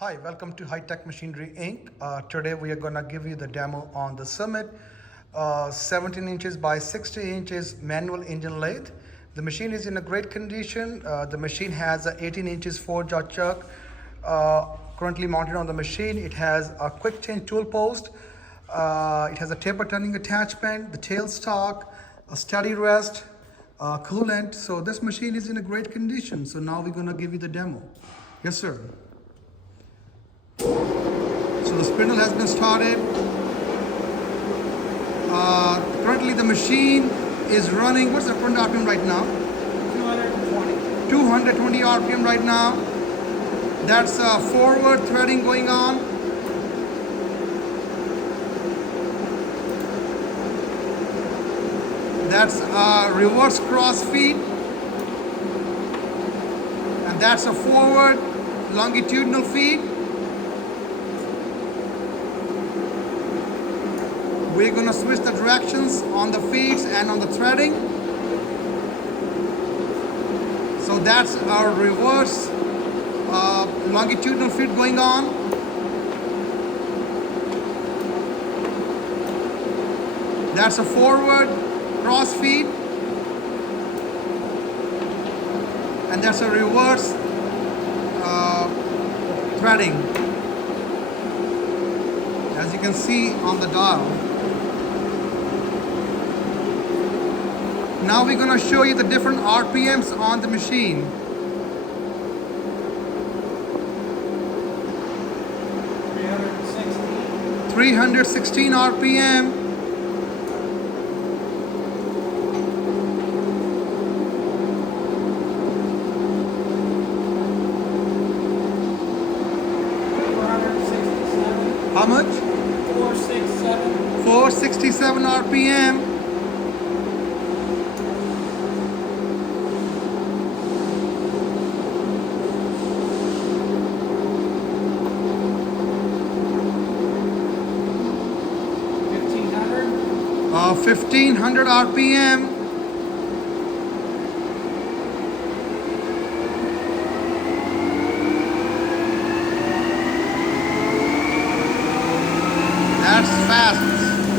Hi, welcome to High Tech Machinery Inc. Today we are going to give you the demo on the Summit 17 inches by 60 inches manual engine lathe. The machine is in a great condition. The machine has a 18 inches 4-jaw chuck currently mounted on the machine. It has a quick change tool post. It has a taper turning attachment, the tailstock, a steady rest, coolant. So this machine is in a great condition. So now we're going to give you the demo. Yes, sir. So the spindle has been started. Currently the machine is running, what's the current RPM right now? 220. 220 RPM right now. That's forward threading going on. That's reverse cross feed. And that's a forward longitudinal feed. We're going to switch the directions on the feeds and on the threading. So that's our reverse longitudinal feed going on. That's a forward cross feed. And that's a reverse threading, as you can see on the dial. Now we're going to show you the different RPMs on the machine. $316. 316 RPM. $467. How much? 467. 467 RPM. $1,500. 1500 RPM. 'That's fast.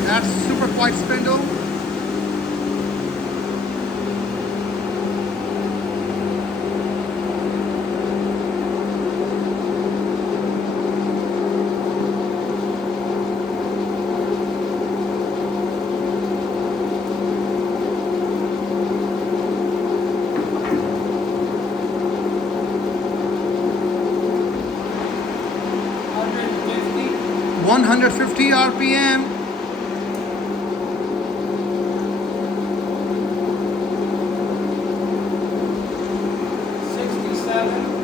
That's super quiet spindle. $150. 150 RPM.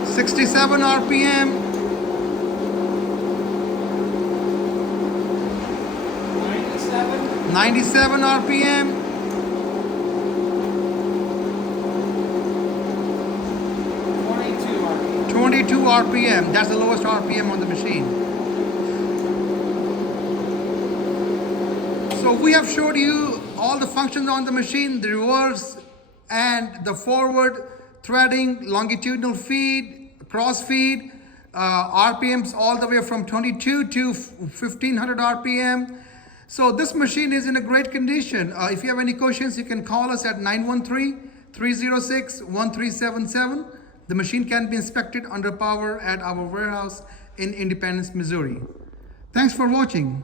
67 RPM. 97 RPM. 22 RPM. That's the lowest RPM on the machine. So we have showed you all the functions on the machine, the reverse and the forward threading, longitudinal feed, cross feed, RPMs all the way from 22 to 1500 RPM. So this machine is in a great condition. If you have any questions, you can call us at 913-306-1377. The machine can be inspected under power at our warehouse in Independence, Missouri. Thanks for watching.